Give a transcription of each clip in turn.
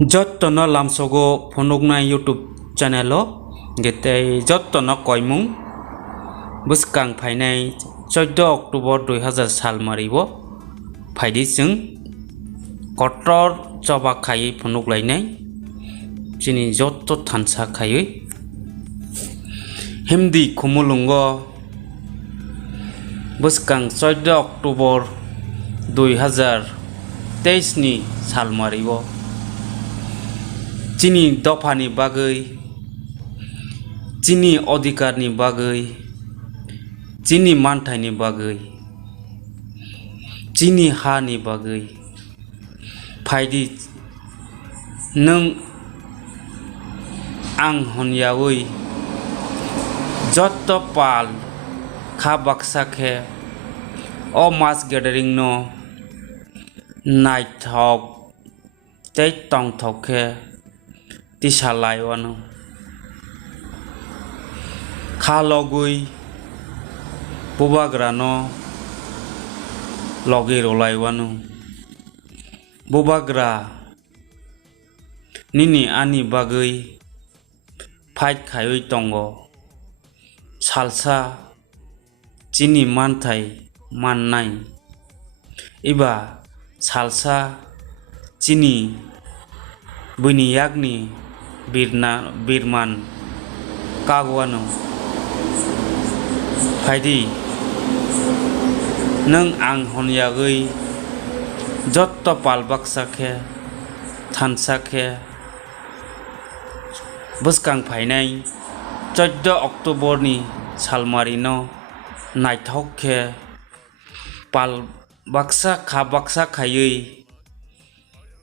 Jottono lamsogo phonoknai YouTube channel gete jottono koimung buskang phainai 14 October 2000 sal maribo phaidi sing kotor choba khai phonoklainai chini jotto thansa khaiui himdi khumulungo buskang 14 October 2023 ni sal maribo chini dofani bagui chini अधिकारनि bagui chini manthai bagui chini hani bagui phaidi nung ang honyaui jotto pal kha baksa khe o mass gathering no night thok tei tong thok khe tisalai wano khalogui bubagrano logi rolai wano bubagra nini ani bagui fight khaiui tongo salsa chini manthai mannai iba salsa chini buniyakni birman kagwano phaidi nung ang honyagui jotto palbaksa khe thansa khe buskang phainai 14 October ni salmari no naithok khe palbaksa khabaksa khaiui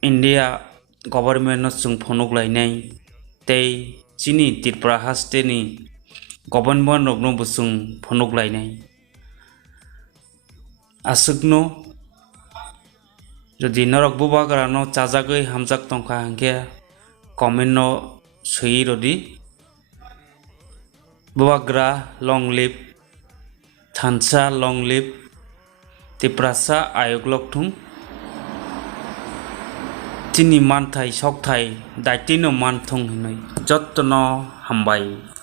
India government no chung phonoklainai tei chini Tripura haste ni government no busung phonoklainai asukno jodi norok bubagra no chajagui hamjak tongkha hangke comment no sui rodi bubagra long live thansa long live Triprasa ayoglok thung chini manthai sokthai daitino manthong hinoi jottono hambai।